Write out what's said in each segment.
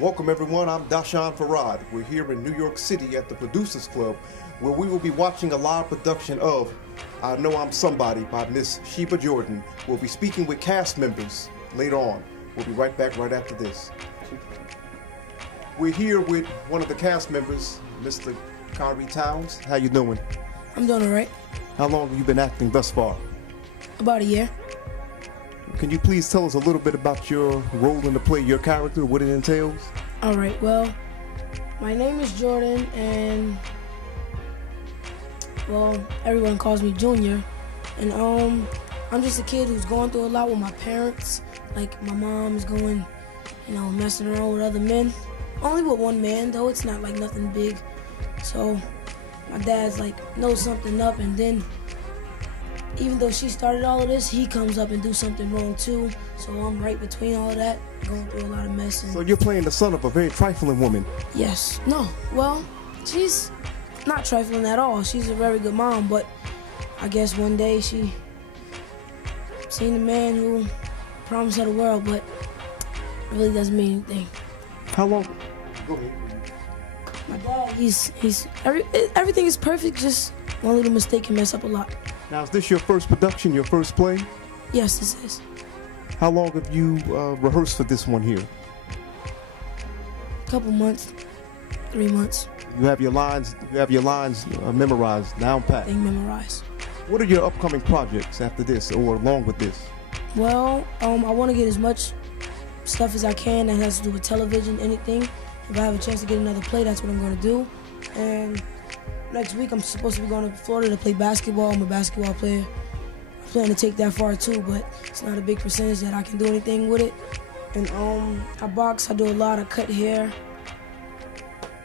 Welcome everyone, I'm Doshon Farad. We're here in New York City at the Producers Club where we will be watching a live production of I Know I'm Somebody by Miss Sheepa Jordan. We'll be speaking with cast members later on. We'll be right back right after this. We're here with one of the cast members, Mr. Kyrie Towns. How you doing? I'm doing alright. How long have you been acting thus far? About a year. Can you please tell us a little bit about your role in the play, your character, what it entails? Alright, well, my name is Jordan and, well, everyone calls me Junior. And I'm just a kid who's going through a lot with my parents. Like, my mom's going, messing around with other men. Only with one man, though. It's not like nothing big. So, my dad's like, knows something up, and then even though she started all of this, he comes up and do something wrong too. So I'm right between all of that, going through a lot of messes. So you're playing the son of a very trifling woman. Yes. No. Well, she's not trifling at all. She's a very good mom, but I guess one day she seen a man who promised her the world, but it really doesn't mean anything. How long? Go ahead. My dad, everything is perfect. Just one little mistake can mess up a lot. Now, is this your first production, your first play? Yes, this is. How long have you rehearsed for this one here? A couple months, 3 months. You have your lines. Memorized, down pat. They memorized. What are your upcoming projects after this, or along with this? Well, I want to get as much stuff as I can that has to do with television, anything. If I have a chance to get another play, that's what I'm going to do. And next week, I'm supposed to be going to Florida to play basketball. I'm a basketball player. I plan to take that far too, but it's not a big percentage that I can do anything with it. And I box, I do a lot, I cut hair.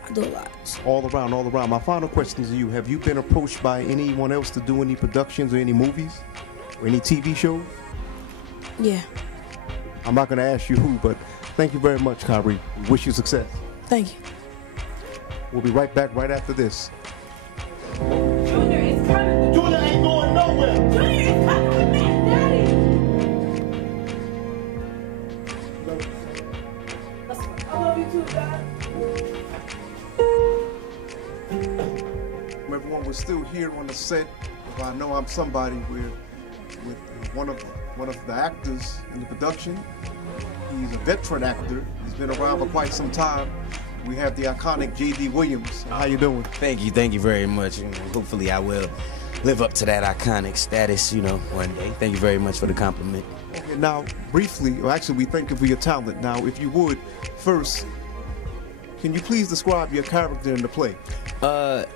I do a lot. All around, all around. My final question to you, have you been approached by anyone else to do any productions or any movies? Or any TV shows? Yeah. I'm not going to ask you who, but thank you very much, Kyrie. We wish you success. Thank you. We'll be right back right after this. Junior is coming. Junior ain't going nowhere. Junior is coming with me, Daddy. I love you too, Dad. Everyone, we're still here on the set of I Know I'm Somebody. We're with one of the actors in the production. He's a veteran actor. He's been around for quite some time. We have the iconic J.D. Williams. How you doing? Thank you very much. Hopefully I will live up to that iconic status, one day. Thank you very much for the compliment. Okay, now, briefly, or actually we thank you for your talent. Now, if you would, first, can you please describe your character in the play?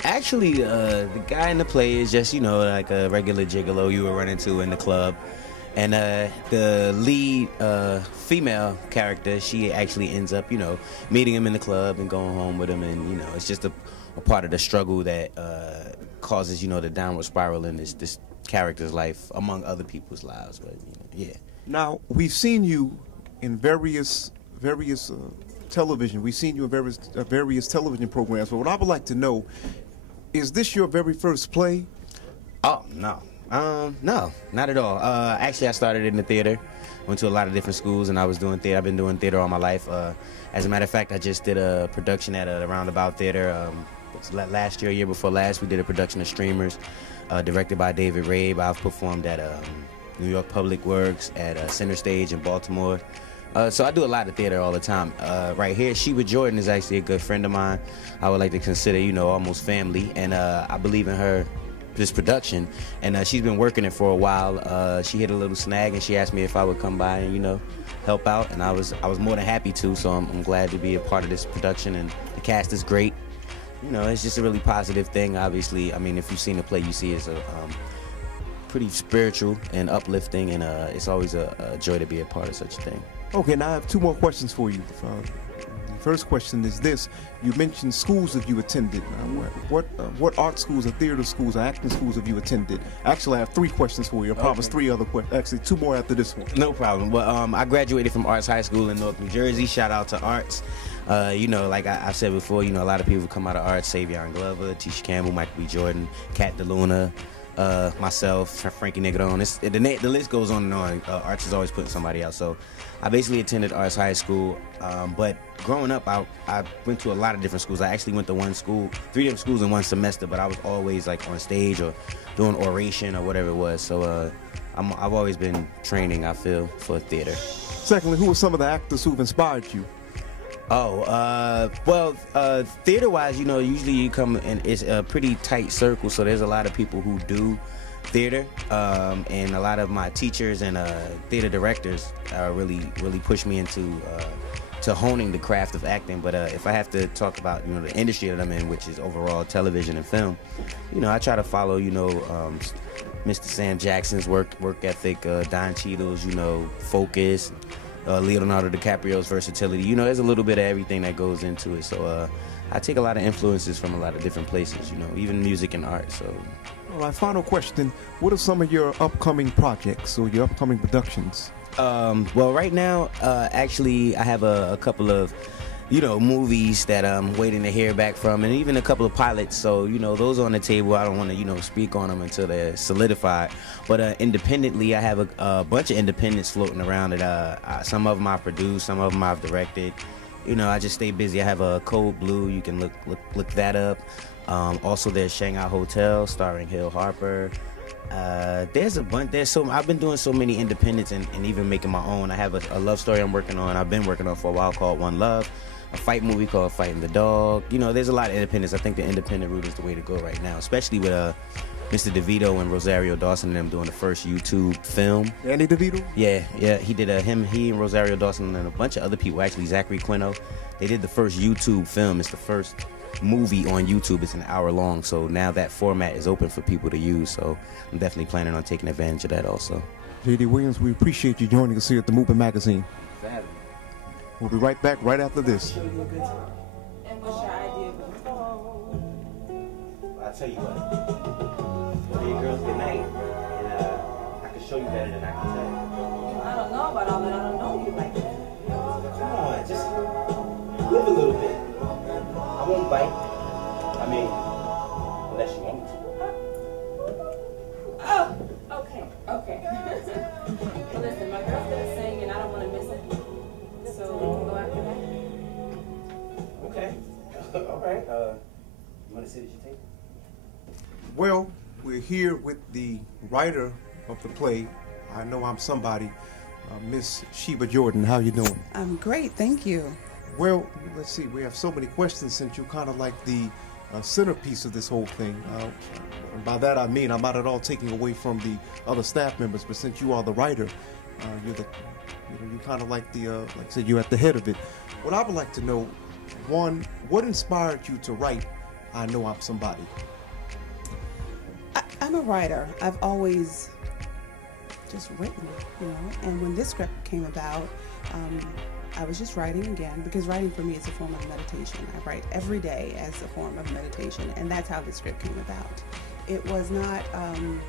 Actually, the guy in the play is just, like a regular gigolo you would run into in the club. And the lead female character, she actually ends up, meeting him in the club and going home with him. And, it's just a part of the struggle that causes, the downward spiral in this character's life, among other people's lives. But, yeah. Now, we've seen you in various television. We've seen you in various television programs. But what I would like to know, is this your very first play? Oh, no. No, not at all. Actually, I started in the theater, went to a lot of different schools, and I was doing theater. I've been doing theater all my life. As a matter of fact, I just did a production at a Roundabout Theater. Last year before last, we did a production of Streamers, directed by David Rabe. I've performed at New York Public Works, at Center Stage in Baltimore. So I do a lot of theater all the time. Right here, Sheba Jordan is actually a good friend of mine. I would like to consider, almost family, and I believe in this production, and she's been working it for a while. She hit a little snag, and she asked me if I would come by and help out, and I was more than happy to. So I'm glad to be a part of this production, and the cast is great. It's just a really positive thing. Obviously, I mean, if you've seen the play, you see it's a pretty spiritual and uplifting, and it's always a joy to be a part of such a thing. Okay, now I have two more questions for you. The first question is this: you mentioned schools that you attended. What art schools or theater schools or acting schools have you attended? Actually, I have three questions for you. I promise three other questions. Actually, two more after this one. No problem. Well, I graduated from Arts High School in North New Jersey. Shout out to Arts. Like I said before, a lot of people come out of Arts: Savion Glover, Tisha Campbell, Michael B. Jordan, Kat DeLuna, myself, Frankie Negron. The list goes on and on. Arts is always putting somebody out. So I basically attended Arts High School. But growing up, I went to a lot of different schools. I actually went to one school, 3 different schools in one semester, but I was always like on stage or doing oration or whatever it was. So I've always been training, I feel, for theater. Secondly, who are some of the actors who've inspired you? Theater-wise, usually you come and it's a pretty tight circle, so there's a lot of people who do theater, and a lot of my teachers and theater directors really push me into to honing the craft of acting. But if I have to talk about the industry that I'm in, which is overall television and film, I try to follow Mr. Sam Jackson's work ethic, Don Cheadle's focus, Leonardo DiCaprio's versatility. There's a little bit of everything that goes into it. So I take a lot of influences from a lot of different places, even music and art. So. All right, final question. What are some of your upcoming projects or your upcoming productions? Well, right now, actually, I have a couple of, movies that I'm waiting to hear back from, and even a couple of pilots. So, those are on the table. I don't want to, speak on them until they're solidified. But independently, I have a bunch of independents floating around that some of them I produced, some of them I've directed. I just stay busy. I have a Code Blue. You can look that up. Also, there's Shanghai Hotel starring Hill Harper. There's a bunch. I've been doing so many independents and even making my own. I have a love story I'm working on. I've been working on for a while called One Love. A fight movie called Fighting the Dog. There's a lot of independents. I think the independent route is the way to go right now, especially with Mr. DeVito and Rosario Dawson and them doing the first YouTube film. Danny DeVito? Yeah, he did he and Rosario Dawson and a bunch of other people, actually Zachary Quino. They did the first YouTube film. It's the first movie on YouTube. It's an hour long, so now that format is open for people to use, so I'm definitely planning on taking advantage of that also. J.D. Williams, we appreciate you joining us here at the Movement Magazine. We'll be right back right after this. And what's your idea? I'll tell you what. Tell your girls good night, and I can show you better than I can tell you. I don't know about all that. I don't know you like that. Come on, just live a little bit. I won't bite. I mean, unless you want me to. Oh, okay. Well, listen, my girl's gonna sing, and I don't want to miss it. So we'll go after that. Okay. All right. You want to sit at your table? Well, we're here with the writer of the play, I Know I'm Somebody, Miss Sheba Jordan. How you doing? I'm great, thank you. Well, let's see. We have so many questions since you're kind of like the centerpiece of this whole thing. And by that I mean I'm not at all taking away from the other staff members, but since you are the writer, you're kind of like the, like I said, you're at the head of it. What I would like to know, one, what inspired you to write I Know I'm Somebody? I'm a writer. I've always just written, and when this script came about, I was just writing again, because writing for me is a form of meditation. I write every day as a form of meditation, and that's how this script came about. It was not on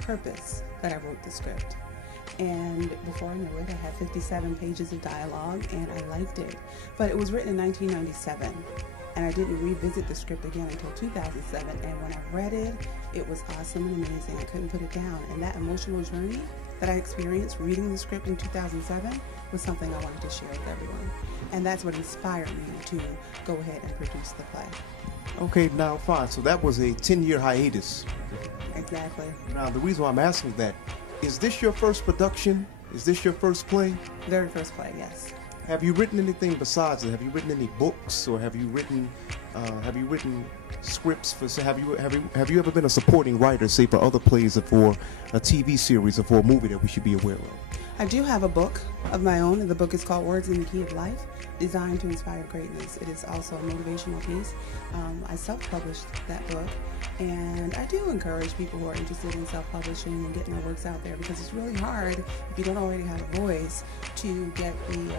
purpose that I wrote the script. And before I knew it, I had 57 pages of dialogue, and I liked it. But it was written in 1997, and I didn't revisit the script again until 2007. And when I read it, it was awesome and amazing. I couldn't put it down. And that emotional journey that I experienced reading the script in 2007 was something I wanted to share with everyone. And that's what inspired me to go ahead and produce the play. Okay, now fine. So that was a 10-year hiatus. Exactly. Now, the reason why I'm asking that, is this your first production? Is this your first play? Very first play, yes. Have you written anything besides it? Have you written any books, or have you written scripts for? Have you ever been a supporting writer, say for other plays or for a TV series or for a movie that we should be aware of? I do have a book of my own, and the book is called Words in the Key of Life, designed to inspire greatness. It is also a motivational piece. I self-published that book, and I do encourage people who are interested in self-publishing and getting their works out there, because it's really hard, if you don't already have a voice, to get the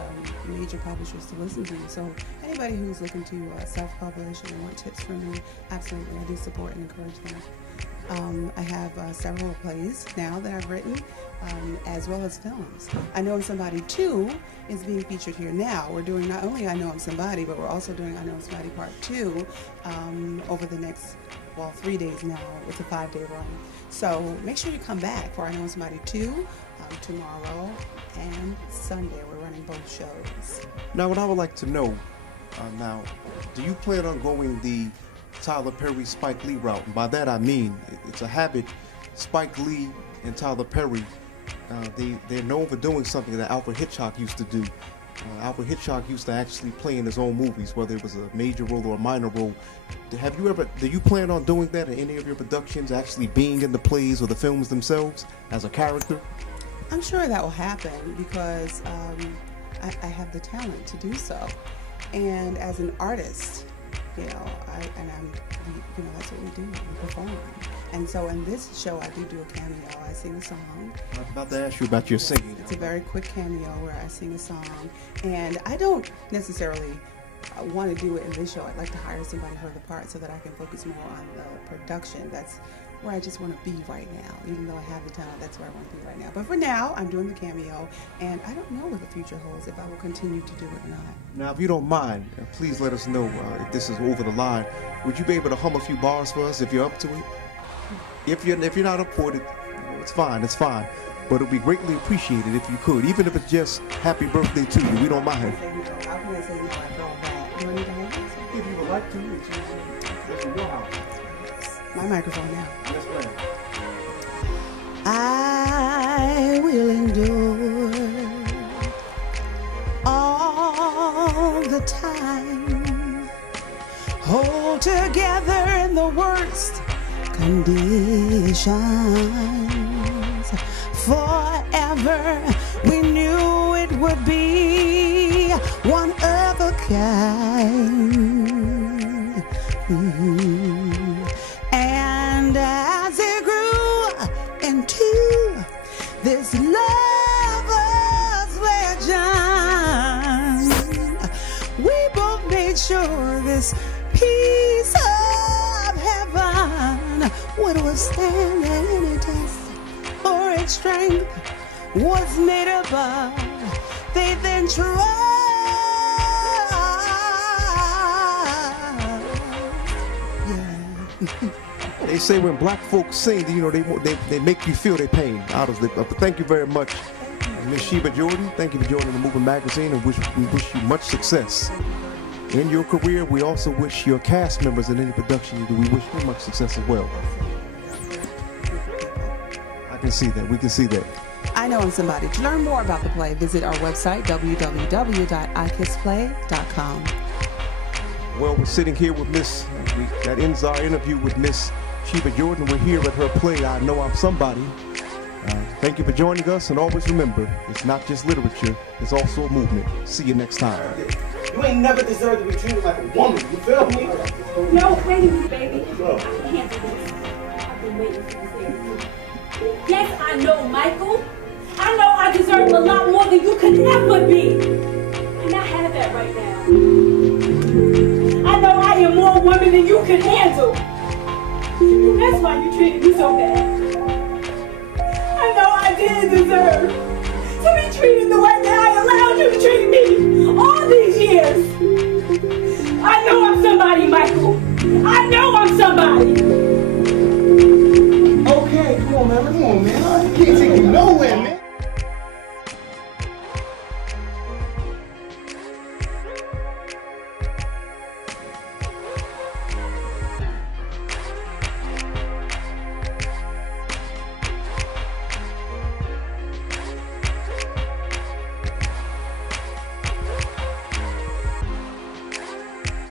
major publishers to listen to you. So anybody who's looking to self-publish and want tips from me, absolutely, I do support and encourage them. I have several plays now that I've written, as well as films. I Know I'm Somebody 2 is being featured here now. We're doing not only I Know I'm Somebody, but we're also doing I Know I'm Somebody Part 2 over the next, 3 days now. It's a 5-day run. So make sure you come back for I Know I'm Somebody 2 tomorrow and Sunday. We're running both shows. Now, what I would like to know, now, do you plan on going the Tyler Perry, Spike Lee route? And by that I mean, it's a habit. Spike Lee and Tyler Perry, they're known for doing something that Alfred Hitchcock used to do. Alfred Hitchcock used to actually play in his own movies, whether it was a major role or a minor role. Do you plan on doing that in any of your productions, actually being in the plays or the films themselves as a character? I'm sure that will happen because I have the talent to do so. And as an artist, that's what we do, we perform. And so in this show, I do a cameo. I sing a song. I was about to ask you about your singing. It's a very quick cameo where I sing a song. And I don't necessarily want to do it in this show. I'd like to hire somebody for the part so that I can focus more on the production. That's where I just want to be right now. Even though I have the talent, that's where I want to be right now. But for now, I'm doing the cameo, and I don't know what the future holds, if I will continue to do it or not. Now, if you don't mind, please let us know if this is over the line. Would you be able to hum a few bars for us if you're up to it? If you're not up for it, it's fine, it's fine. But it would be greatly appreciated if you could, even if it's just happy birthday to you. We don't mind. How can I say you I throw that? Do I need to hold this? If you would like to, it's your house. My microphone now. Yes, ma'am. I will endure all the time, hold together in the worst conditions. Forever we knew it would be one of a kind. And as it grew into this lover's legend, we both made sure this piece of heaven would withstand any test, for its strength was made above faith and trust. They say when black folks sing, they make you feel their pain. But thank you very much, Miss Sheba Jordan. Thank you for joining the Movement Magazine, and we wish you much success in your career. We also wish your cast members in any production you do, we wish you much success as well. I can see that. We can see that. I Know I'm Somebody. To learn more about the play, visit our website, www.ikissplay.com. Well, we're sitting here with that ends our interview with Miss Sheba Jordan. We're here at her play, I Know I'm Somebody. Thank you for joining us, and always remember, it's not just literature, it's also a movement. See you next time. You ain't never deserved to be treated like a woman, you feel me? No, wait a minute, baby. I can handle this. I've been waiting for this day. Yes, I know, Michael. I know I deserve a lot more than you could ever be. And I have that right now. I know I am more woman than you could handle. And that's why you treated me so bad. I know I didn't deserve to be treated the way that I allowed you to treat me all these years. I know I'm somebody, Michael. I know I'm somebody.